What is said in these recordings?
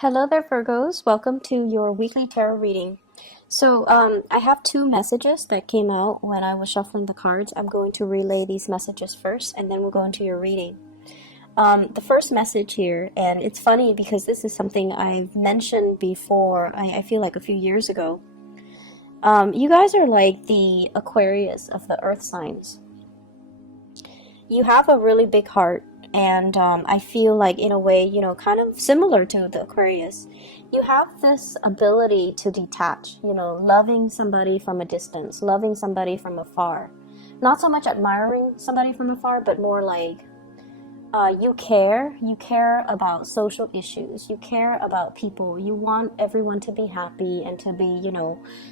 Hello there, Virgos. Welcome to your weekly tarot reading. I have two messages that came out when I was shuffling the cards. I'm going to relay these messages first, and then we'll go into your reading. The first message here, and it's funny because this is something I've mentioned before, I feel like a few years ago. You guys are like the Aquarius of the earth signs. You have a really big heart. And I feel like in a way, kind of similar to the Aquarius, you have this ability to detach, loving somebody from a distance, loving somebody from afar. Not so much admiring somebody from afar, but more like you care about social issues, you care about people, you want everyone to be happy and to be,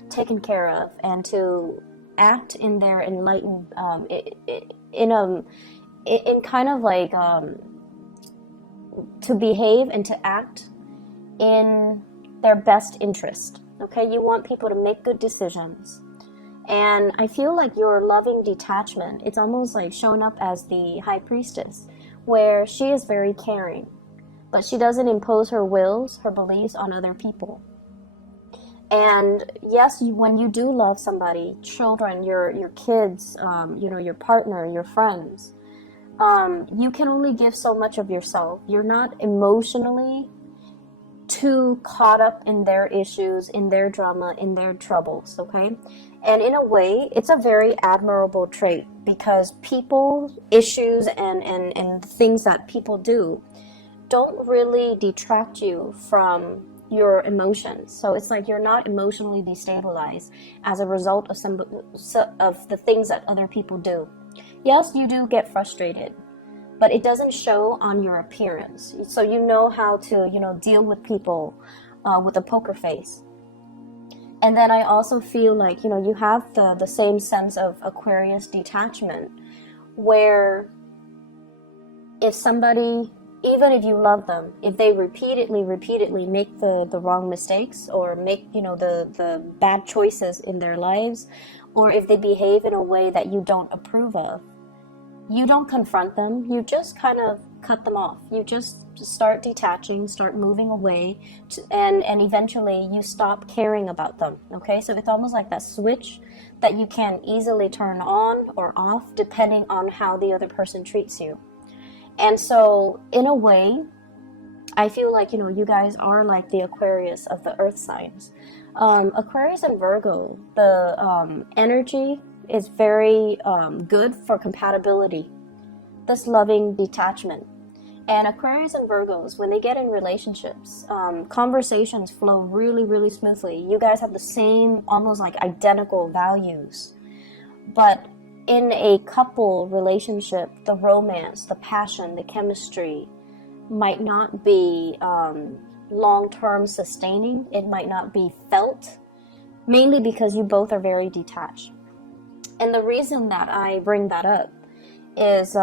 taken care of, and to act in their enlightened, in kind of like to behave and to act in their best interest. Okay, you want people to make good decisions. And I feel like your loving detachment, it's almost like shown up as the high priestess, where she is very caring, but she doesn't impose her wills, her beliefs on other people. And yes, when you do love somebody, children, your kids, your partner, your friends, you can only give so much of yourself. You're not emotionally too caught up in their issues, in their drama, in their troubles, okay? And in a way, it's a very admirable trait, because people, issues, and things that people do don't really detract you from your emotions. So it's like you're not emotionally destabilized as a result of the things that other people do. Yes, you do get frustrated, but it doesn't show on your appearance. So you know how to, deal with people with a poker face. And then I also feel like, you have the same sense of Aquarius detachment, where if somebody, even if you love them, if they repeatedly make the wrong mistakes, or make, the bad choices in their lives, or if they behave in a way that you don't approve of, you don't confront them, you just kind of cut them off. You just start detaching, start moving away, and eventually you stop caring about them, okay? So it's almost like that switch that you can easily turn on or off depending on how the other person treats you. And so, in a way, I feel like, you guys are like the Aquarius of the earth signs. Aquarius and Virgo, the energy is very good for compatibility, this loving detachment. And Aquarius and Virgos, when they get in relationships, conversations flow really smoothly. You guys have the same, almost like identical values. But in a couple relationship, the romance, the passion, the chemistry might not be long-term sustaining. It might not be felt, mainly because you both are very detached. And the reason that I bring that up is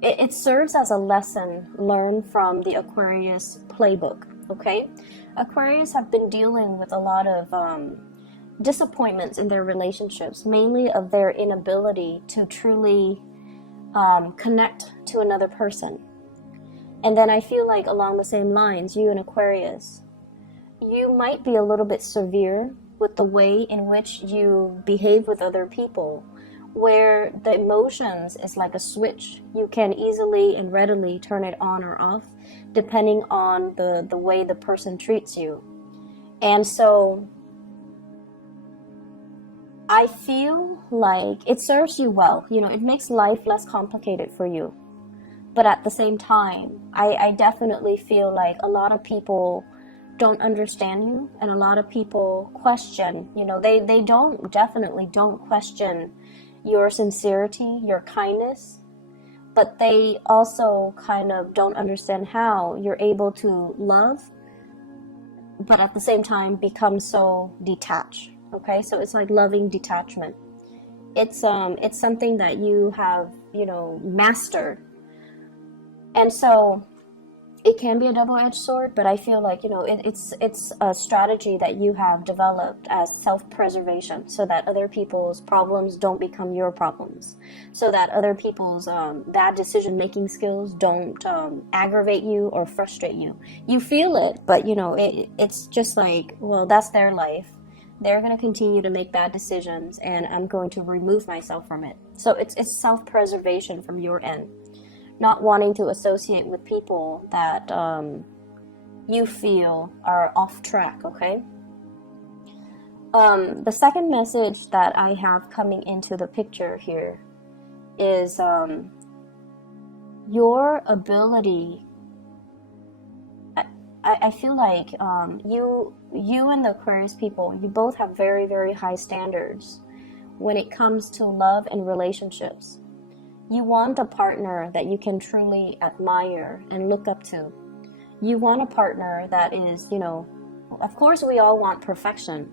it serves as a lesson learned from the Aquarius playbook, okay? Aquarius have been dealing with a lot of disappointments in their relationships, mainly of their inability to truly connect to another person. And then I feel like along the same lines, you and Aquarius, you might be a little bit severe with the way in which you behave with other people, where the emotions is like a switch. You can easily and readily turn it on or off depending on the way the person treats you. And so I feel like it serves you well. It makes life less complicated for you. But at the same time, I definitely feel like a lot of people don't understand you, and a lot of people question, they definitely don't question your sincerity, your kindness, but they also kind of don't understand how you're able to love, but at the same time become so detached, okay? So it's like loving detachment. It's something that you have, mastered. And so it can be a double-edged sword, but I feel like, you know, it's a strategy that you have developed as self-preservation, so that other people's problems don't become your problems, so that other people's bad decision-making skills don't aggravate you or frustrate you. You feel it, but, you know, it's just like, well, that's their life. They're going to continue to make bad decisions, and I'm going to remove myself from it. So it's self-preservation from your end. Not wanting to associate with people that you feel are off track, okay? The second message that I have coming into the picture here is your ability. I feel like you and the Aquarius people, you both have very, very high standards when it comes to love and relationships. You want a partner that you can truly admire and look up to. You want a partner that is, you know, of course we all want perfection,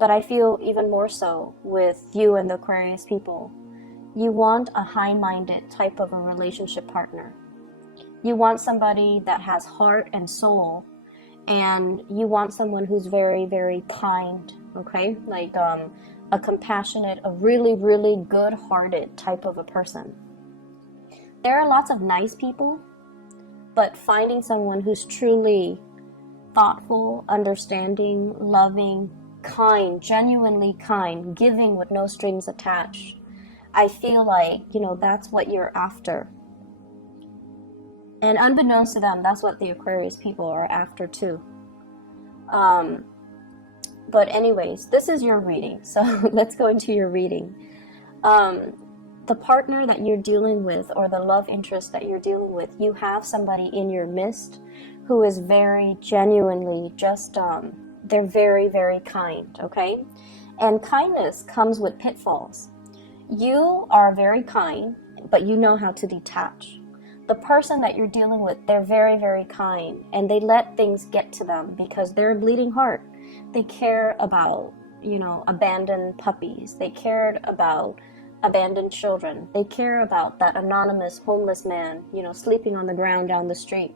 but I feel even more so with you and the Aquarius people. You want a high-minded type of a relationship partner. You want somebody that has heart and soul, and you want someone who's very, very kind, okay? Like a compassionate, a really, really good-hearted type of a person. There are lots of nice people, but finding someone who's truly thoughtful, understanding, loving, kind, genuinely kind, giving with no strings attached, I feel like, you know, that's what you're after. And unbeknownst to them, that's what the Aquarius people are after too. But anyways, this is your reading, so let's go into your reading. The partner that you're dealing with, or the love interest that you're dealing with, you have somebody in your midst who is very genuinely just, they're very, very kind, okay? And kindness comes with pitfalls. You are very kind, but you know how to detach. The person that you're dealing with, they're very, very kind, and they let things get to them because they're a bleeding heart. They care about, you know, abandoned puppies. They cared about abandoned children. They care about that anonymous homeless man, you know, sleeping on the ground down the street.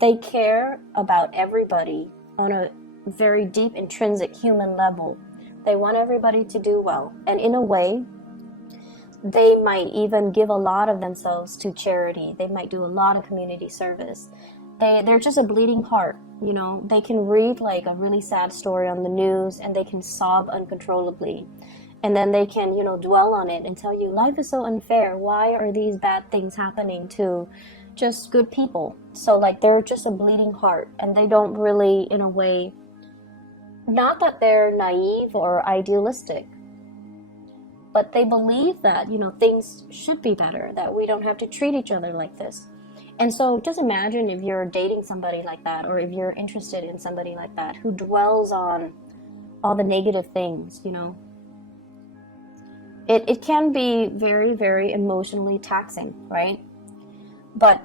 They care about everybody on a very deep, intrinsic human level. They want everybody to do well. And in a way, they might even give a lot of themselves to charity. They might do a lot of community service. They're just a bleeding heart, you know. They can read like a really sad story on the news and they can sob uncontrollably. And then they can, you know, dwell on it and tell you, life is so unfair. Why are these bad things happening to just good people? So like they're just a bleeding heart, and they don't really, in a way, not that they're naive or idealistic, but they believe that, you know, things should be better, that we don't have to treat each other like this. And so just imagine if you're dating somebody like that, or if you're interested in somebody like that who dwells on all the negative things, you know. It can be very, very emotionally taxing, right? But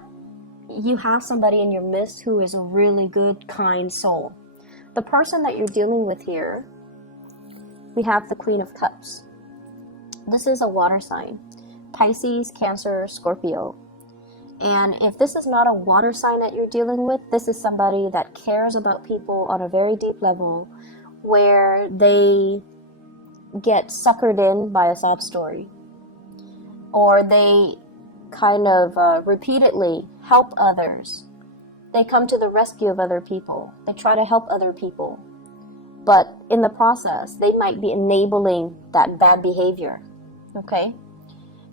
you have somebody in your midst who is a really good, kind soul. The person that you're dealing with here, we have the Queen of Cups. This is a water sign. Pisces, Cancer, Scorpio. And if this is not a water sign that you're dealing with, this is somebody that cares about people on a very deep level, where they get suckered in by a sob story, or they kind of repeatedly help others. They come to the rescue of other people. They try to help other people, but in the process they might be enabling that bad behavior, okay?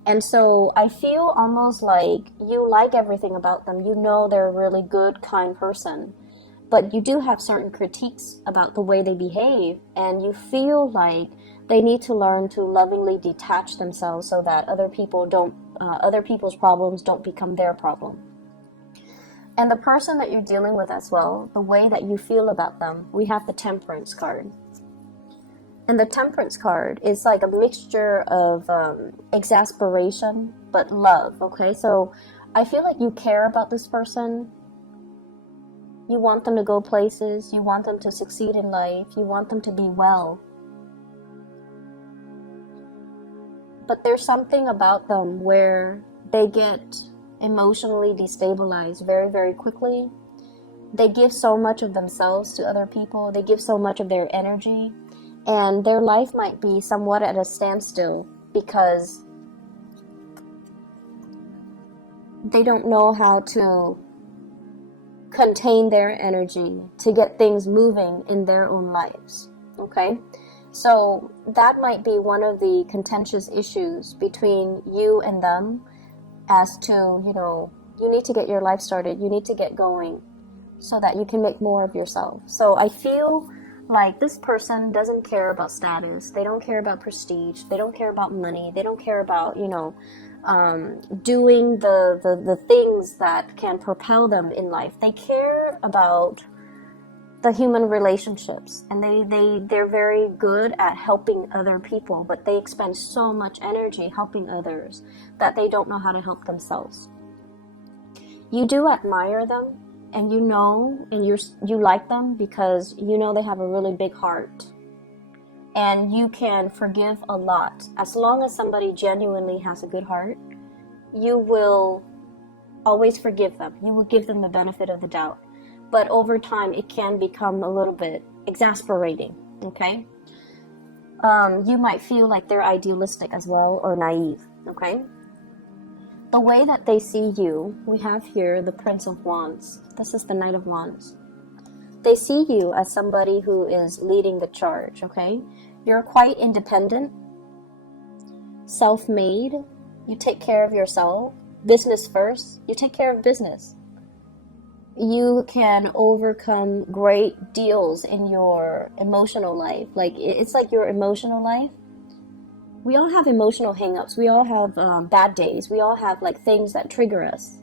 And so I feel almost like you like everything about them. You know they're a really good, kind person, but you do have certain critiques about the way they behave, and you feel like they need to learn to lovingly detach themselves so that other people's problems don't become their problem. And the person that you're dealing with as well, the way that you feel about them, we have the Temperance card. And the Temperance card is like a mixture of exasperation but love, okay? So I feel like you care about this person. You want them to go places. You want them to succeed in life. You want them to be well. But there's something about them where they get emotionally destabilized very, very quickly. They give so much of themselves to other people. They give so much of their energy. And their life might be somewhat at a standstill because they don't know how to contain their energy to get things moving in their own lives. Okay? So that might be one of the contentious issues between you and them as to, you know, you need to get your life started. You need to get going so that you can make more of yourself. So I feel like this person doesn't care about status. They don't care about prestige. They don't care about money. They don't care about, you know, doing the things that can propel them in life. They care about the human relationships, and they're very good at helping other people, but they expend so much energy helping others that they don't know how to help themselves. You do admire them, and you know, and you like them because you know they have a really big heart, and you can forgive a lot. As long as somebody genuinely has a good heart, you will always forgive them. You will give them the benefit of the doubt. But over time, it can become a little bit exasperating, okay? You might feel like they're idealistic as well, or naive, okay? The way that they see you, we have here the Prince of Wands. This is the Knight of Wands. They see you as somebody who is leading the charge, okay? You're quite independent, self-made. You take care of yourself. Business first. You take care of business. You can overcome great deals in your emotional life. Like, it's like your emotional life. We all have emotional hang-ups. We all have bad days. We all have like things that trigger us.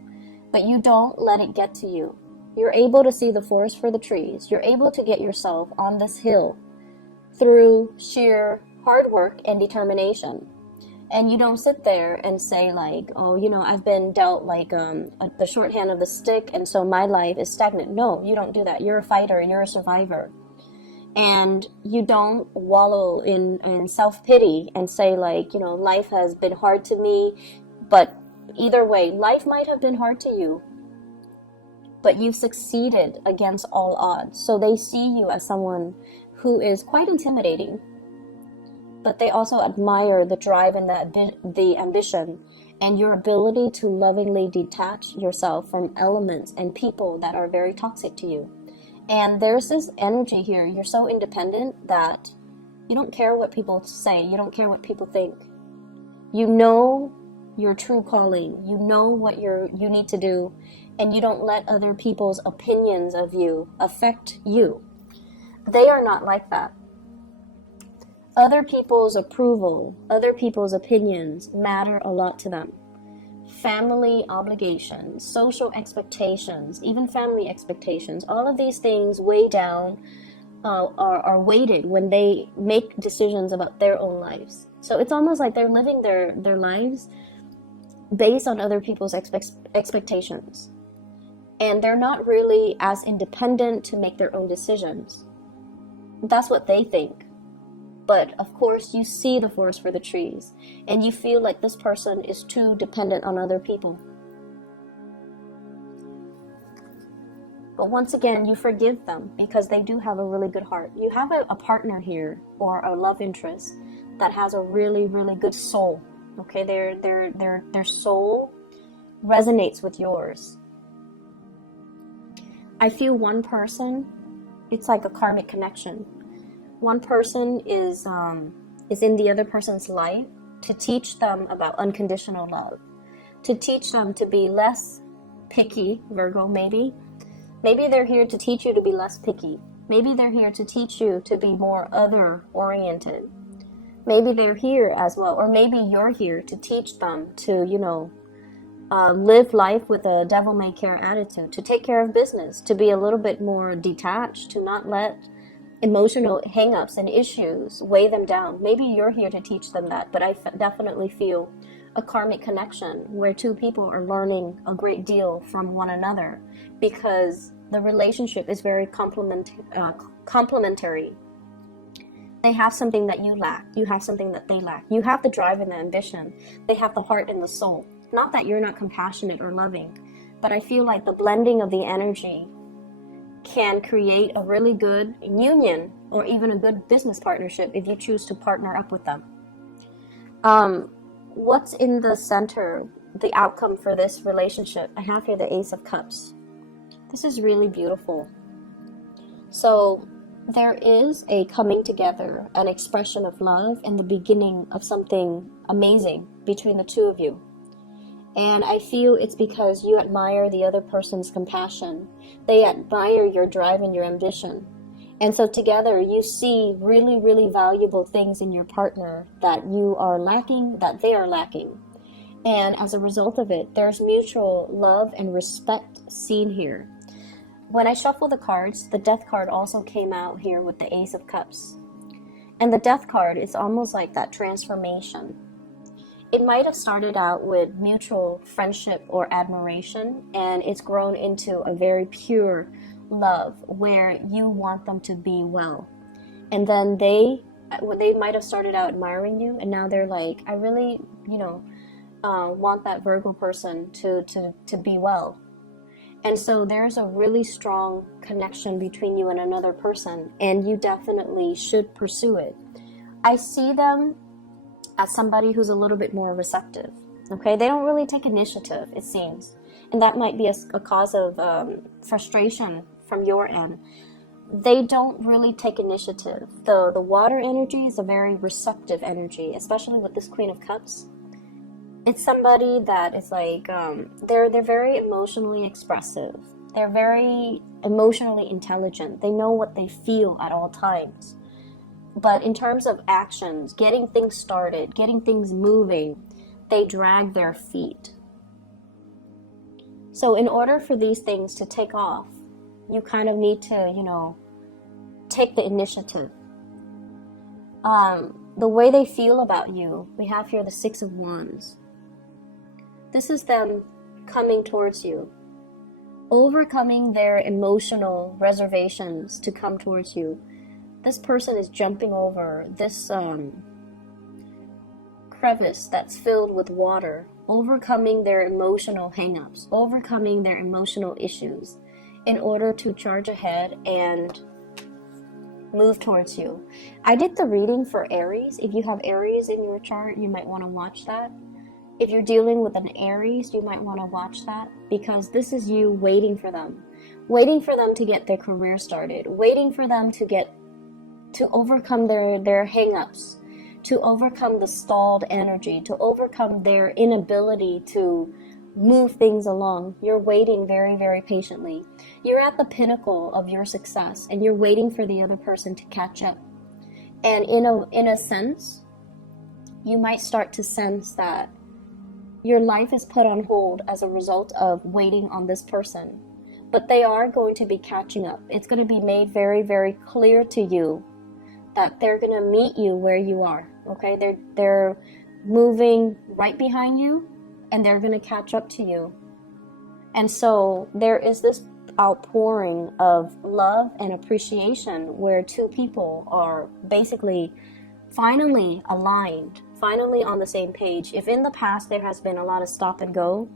But you don't let it get to you. You're able to see the forest for the trees. You're able to get yourself on this hill through sheer hard work and determination. And you don't sit there and say like, oh, you know, I've been dealt like the shorthand of the stick, and so my life is stagnant. No, you don't do that. You're a fighter. You're a survivor. And you don't wallow in self-pity and say like, you know, life has been hard to me. But either way, life might have been hard to you, but you've succeeded against all odds. So they see you as someone who is quite intimidating, but they also admire the drive and the ambition and your ability to lovingly detach yourself from elements and people that are very toxic to you. And there's this energy here. You're so independent that you don't care what people say. You don't care what people think. You know your true calling. You know what you need to do, and you don't let other people's opinions of you affect you. They are not like that. Other people's approval, other people's opinions matter a lot to them. Family obligations, social expectations, even family expectations, all of these things weigh down, are weighted when they make decisions about their own lives. So it's almost like they're living their lives based on other people's expectations. And they're not really as independent to make their own decisions. That's what they think. But of course, you see the forest for the trees, and you feel like this person is too dependent on other people. But once again, you forgive them because they do have a really good heart. You have a partner here, or a love interest, that has a really, really good soul. Okay, their soul resonates with yours. I feel one person, it's like a karmic connection. One person is in the other person's life to teach them about unconditional love, to teach them to be less picky, Virgo, maybe. Maybe they're here to teach you to be less picky. Maybe they're here to teach you to be more other-oriented. Maybe they're here as well, or maybe you're here to teach them to, you know, live life with a devil-may-care attitude, to take care of business, to be a little bit more detached, to not let emotional hang-ups and issues weigh them down. Maybe you're here to teach them that, but I definitely feel a karmic connection where two people are learning a great deal from one another because the relationship is very complementary. They have something that you lack. You have something that they lack. You have the drive and the ambition. They have the heart and the soul. Not that you're not compassionate or loving, but I feel like the blending of the energy can create a really good union or even a good business partnership if you choose to partner up with them. What's in the center, the outcome for this relationship? I have here the Ace of Cups. This is really beautiful. So there is a coming together, an expression of love, and the beginning of something amazing between the two of you. And I feel it's because you admire the other person's compassion. They admire your drive and your ambition. And so together you see really, really valuable things in your partner that you are lacking, that they are lacking. And as a result of it, there's mutual love and respect seen here. When I shuffle the cards, the Death card also came out here with the Ace of Cups. And the Death card is almost like that transformation. It might have started out with mutual friendship or admiration, and it's grown into a very pure love where you want them to be well. And then they might have started out admiring you, and now they're like, I really, want that Virgo person to be well. And so there's a really strong connection between you and another person, and you definitely should pursue it. I see them as somebody who's a little bit more receptive. Okay, they don't really take initiative, it seems, and that might be a cause of frustration from your end. They don't really take initiative. The water energy is a very receptive energy, especially with this Queen of Cups. It's somebody that is like they're very emotionally expressive. They're very emotionally intelligent. They know what they feel at all times. But in terms of actions, getting things started, getting things moving, they drag their feet. So in order for these things to take off, you kind of need to, take the initiative. The way they feel about you, we have here the Six of Wands. This is them coming towards you, overcoming their emotional reservations to come towards you. This person is jumping over this crevice that's filled with water, overcoming their emotional hang-ups, overcoming their emotional issues in order to charge ahead and move towards you. I did the reading for Aries. If you have Aries in your chart, you might want to watch that. If you're dealing with an Aries, you might want to watch that, because this is you waiting for them to get their career started, waiting for them to overcome their hang-ups, to overcome the stalled energy, to overcome their inability to move things along. You're waiting very, very patiently. You're at the pinnacle of your success, and you're waiting for the other person to catch up. And in a sense, you might start to sense that your life is put on hold as a result of waiting on this person. But they are going to be catching up. It's going to be made very, very clear to you that they're going to meet you where you are. Okay, they're moving right behind you, and they're going to catch up to you. And so there is this outpouring of love and appreciation where two people are basically finally aligned, finally on the same page. If in the past there has been a lot of stop and go,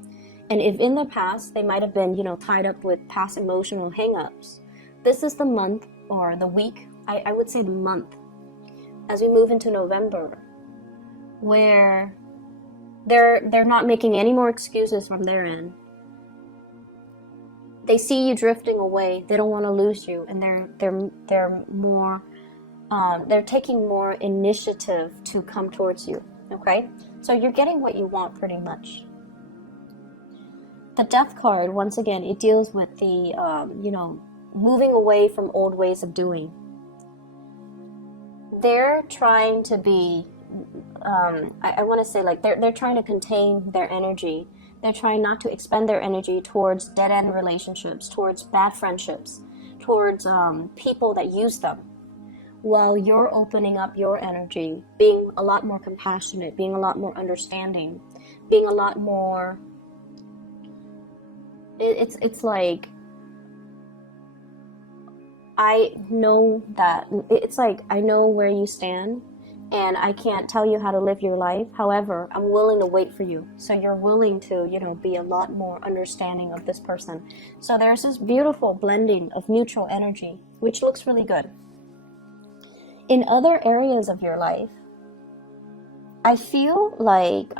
and if in the past they might have been, tied up with past emotional hang-ups, this is the month or the week, I would say the month, as we move into November, where they're not making any more excuses from their end. They see you drifting away. They don't want to lose you, and they're more they're taking more initiative to come towards you. Okay, so you're getting what you want pretty much. The Death card, once again, it deals with the moving away from old ways of doing. They're trying to be I want to say, like, they're trying to contain their energy. They're trying not to expend their energy towards dead-end relationships, towards bad friendships, towards people that use them, while you're opening up your energy, being a lot more compassionate, being a lot more understanding, being a lot more, it's like, I know that, it's like, I know where you stand, and I can't tell you how to live your life. However, I'm willing to wait for you. So you're willing to, be a lot more understanding of this person. So there's this beautiful blending of mutual energy, which looks really good. In other areas of your life, I feel like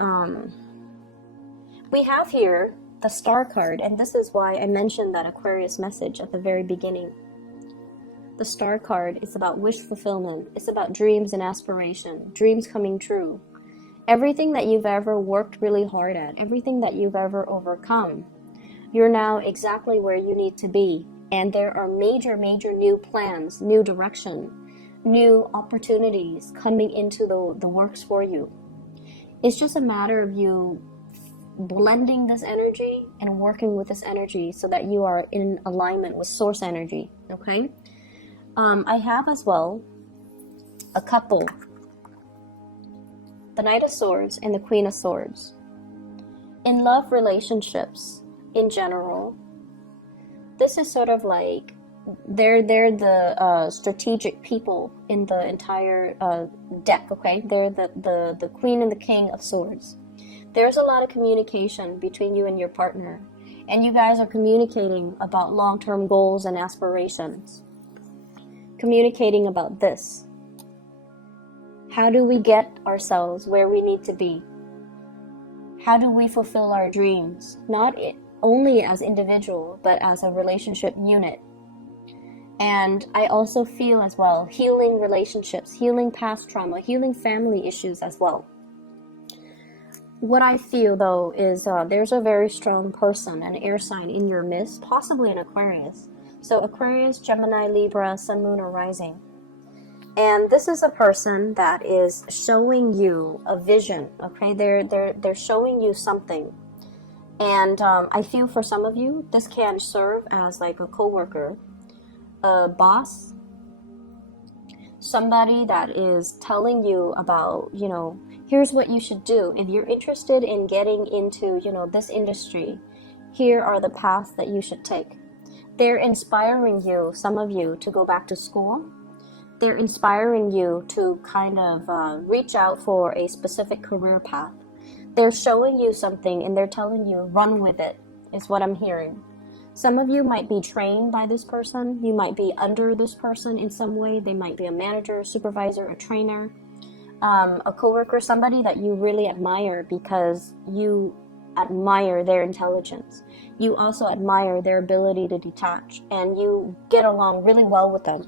we have here the Star card, and this is why I mentioned that Aquarius message at the very beginning. The Star card is about wish fulfillment. It's about dreams and aspiration, dreams coming true. Everything that you've ever worked really hard at, everything that you've ever overcome, you're now exactly where you need to be. And there are major new plans, new direction, new opportunities coming into the works for you. It's just a matter of you blending this energy and working with this energy so that you are in alignment with source energy, okay? I have as well a couple, the Knight of Swords and the Queen of Swords. In love relationships in general, this is sort of like they're the strategic people in the entire deck, okay? They're the Queen and the King of Swords. There's a lot of communication between you and your partner, and you guys are communicating about long-term goals and aspirations. Communicating about this. How do we get ourselves where we need to be? How do we fulfill our dreams? Not only as individual, but as a relationship unit. And I also feel as well, healing relationships, healing past trauma, healing family issues as well. What I feel though is there's a very strong person, an air sign in your midst, possibly an Aquarius. So Aquarius, Gemini, Libra, Sun, Moon, or Rising. And this is a person that is showing you a vision, okay? They're showing you something. And I feel for some of you, this can serve as like a coworker, a boss, somebody that is telling you about, here's what you should do. If you're interested in getting into, this industry, here are the paths that you should take. They're inspiring you, some of you, to go back to school. They're inspiring you to kind of reach out for a specific career path. They're showing you something and they're telling you, run with it, is what I'm hearing. Some of you might be trained by this person. You might be under this person in some way. They might be a manager, supervisor, a trainer, a coworker, somebody that you really admire because you admire their intelligence. You also admire their ability to detach, and you get along really well with them.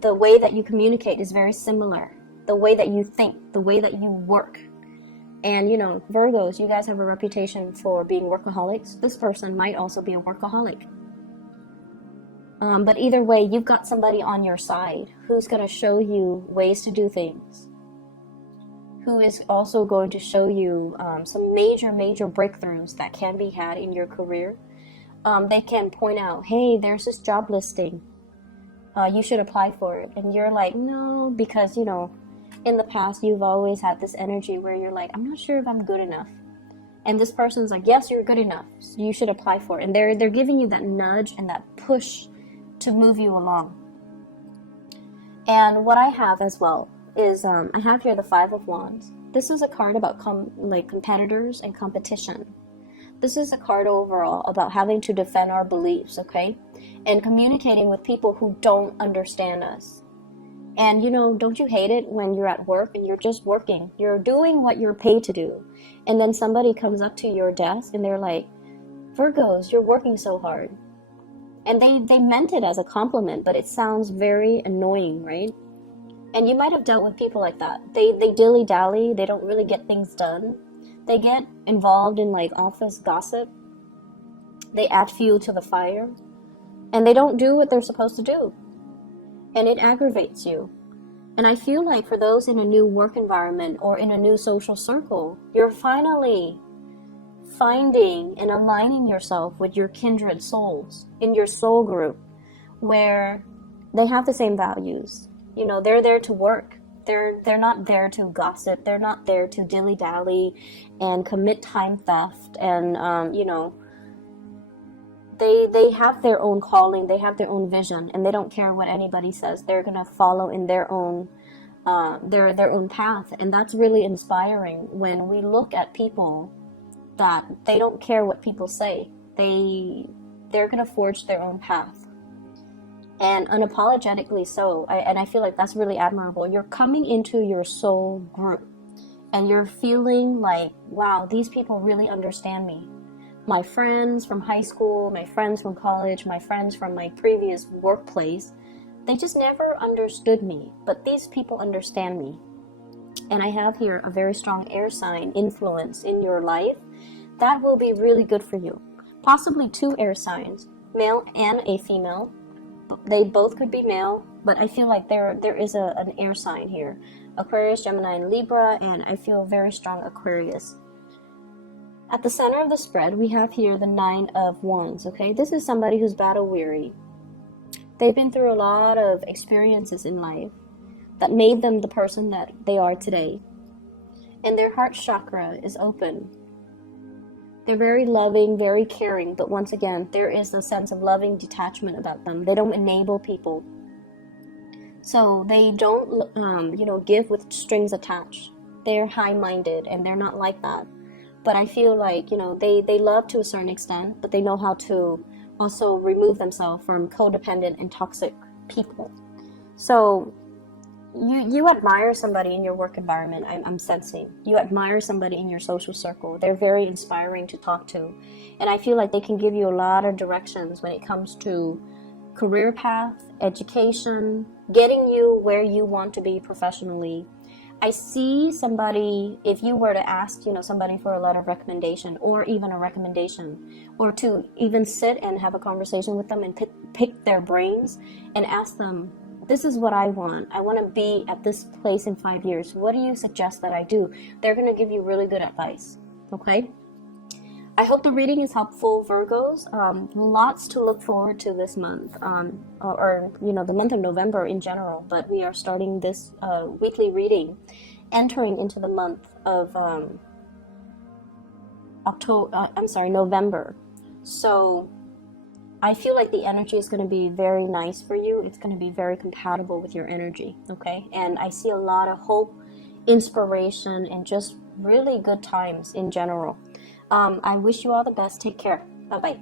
The way that you communicate is very similar. The way that you think, the way that you work. And, Virgos, you guys have a reputation for being workaholics. This person might also be a workaholic. But either way, you've got somebody on your side who's going to show you ways to do things, who is also going to show you some major breakthroughs that can be had in your career. They can point out, hey, there's this job listing. You should apply for it. And you're like, no, because, in the past, you've always had this energy where you're like, I'm not sure if I'm good enough. And this person's like, yes, you're good enough. So you should apply for it. And they're giving you that nudge and that push to move you along. And what I have as well is I have here the Five of Wands. This is a card about competitors and competition. This is a card overall about having to defend our beliefs, okay? And communicating with people who don't understand us. And, don't you hate it when you're at work and you're just working? You're doing what you're paid to do. And then somebody comes up to your desk and they're like, Virgos, you're working so hard. And they meant it as a compliment, but it sounds very annoying, right? And you might have dealt with people like that. They dilly-dally. They don't really get things done. They get involved in office gossip. They add fuel to the fire. And they don't do what they're supposed to do. And it aggravates you. And I feel like for those in a new work environment or in a new social circle, you're finally finding and aligning yourself with your kindred souls in your soul group where they have the same values. They're there to work. They're not there to gossip. They're not there to dilly-dally and commit time theft. And, they have their own calling. They have their own vision. And they don't care what anybody says. They're going to follow in their own their own path. And that's really inspiring when we look at people that they don't care what people say. They're gonna forge their own path, and unapologetically so. And I feel like that's really admirable. You're coming into your soul group and you're feeling like, wow, these people really understand me. My friends from high school, my friends from college, my friends from my previous workplace, they just never understood me, but these people understand me. And I have here a very strong air sign influence in your life. That will be really good for you. Possibly 2 air signs, male and a female. They both could be male, but I feel like there is an air sign here. Aquarius, Gemini, and Libra, and I feel very strong Aquarius. At the center of the spread, we have here the 9 of Wands, okay? This is somebody who's battle weary. They've been through a lot of experiences in life that made them the person that they are today. And their heart chakra is open. They're very loving, very caring, but once again, there is a sense of loving detachment about them. They don't enable people. So they don't, give with strings attached. They're high-minded, and they're not like that. But I feel like, they love to a certain extent, but they know how to also remove themselves from codependent and toxic people. So you admire somebody in your work environment, I'm sensing. You admire somebody in your social circle. They're very inspiring to talk to. And I feel like they can give you a lot of directions when it comes to career path, education, getting you where you want to be professionally. I see somebody, if you were to ask, somebody for a letter of recommendation or even a recommendation, or to even sit and have a conversation with them and pick their brains and ask them, this is what I want. I want to be at this place in 5 years. What do you suggest that I do? They're going to give you really good advice. Okay? I hope the reading is helpful, Virgos. Lots to look forward to this month, or the month of November in general. But we are starting this weekly reading, entering into the month of November. So I feel like the energy is going to be very nice for you. It's going to be very compatible with your energy, okay? And I see a lot of hope, inspiration, and just really good times in general. I wish you all the best. Take care. Bye-bye.